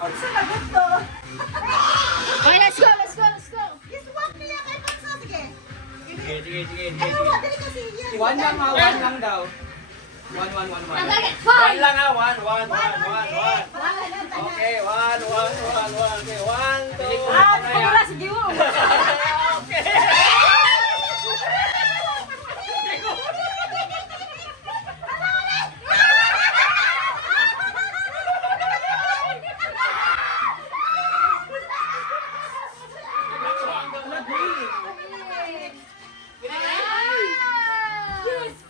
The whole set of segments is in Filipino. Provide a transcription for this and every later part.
Ang sinagot to. Okay, let's go, let's go, let's go. Iswap niya kay Pansa. Sige. Sige. Ay, wala din kasi yan. One lang ha, one lang daw. One. Tagay, One five. lang ha, one. One. Okay, one. Okay, one, two. Ah, di pa wala si Giwo.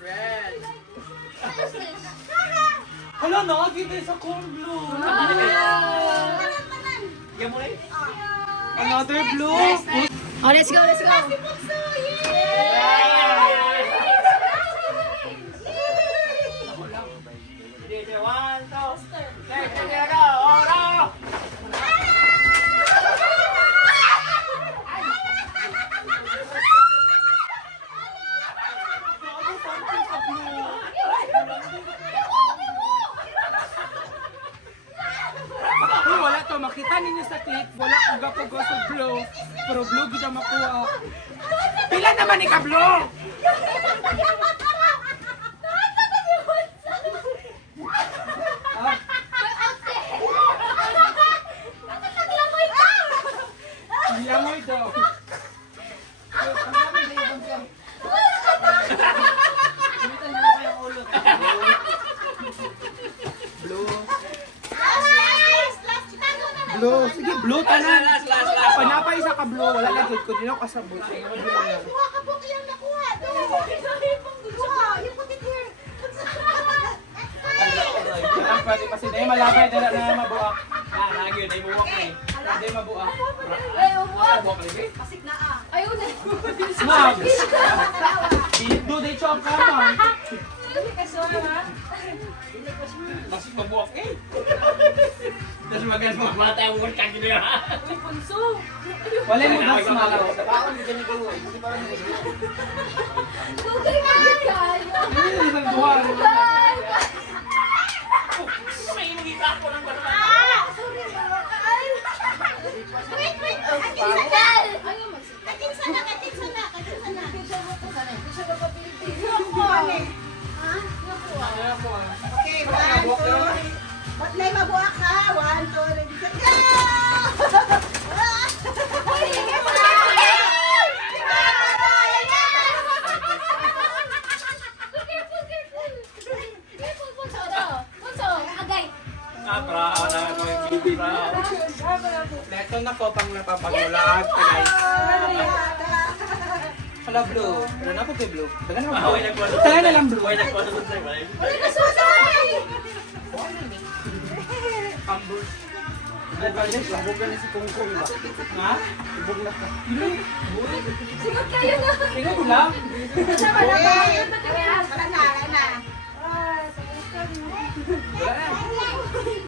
Red. Hala, nakakita sa corn blue. Yan mo rin. Another blue. Oh, let's go, let's go. Si Bunso, yay! Sige, one, two. Sige, go. Oro. Uy, wala to. Makita ninyo sa clip. Wala ko gapo sa blue. Pero blue gid ang makuha. Pila naman ni ka blue? Ah, Nilamoy daw. Blue. Blue. Sige, blue tanan. Last. Panapay isa ka blue. Wala na good ko. Dino kasabot. Kuha ka po kayang nakuha. Kuha, yung putit here. Ang pwede pa sinay. Malapay dala na mabuak. Lagi, na ibuwak na eh. Hindi mabuak. Ay, upuan. Buwak lagi. Pasik na ah. Ayun na. Ma'am. Dito day chop ka, ma'am. Mas pabuwak eh. Tapos maganda mga mata yung word kang gano'n. Wala mo na sumalaw. Tugay ka na kayo. Isang buwan. May inugita ako ng bata. Wait. Tagal. Katin sana. Okay, one, two. Ba't may mabuak ha? One, two, ready, set, go! Bravo na ako yung baby bravo. Neto na ko pang napapagulag. Guys. Hala blue. Wala na po kay blue. Taga na Ahoy blue. nagkwento. Taga na lang blue. Ahoy nagkwento sa sa'yo. Ambul. Ay, pagkakit, labog ka na si Kungkong ba? Ha? Labog na ka. Sigot kayo na. Tingnan ko lang. Wala na. Wala na.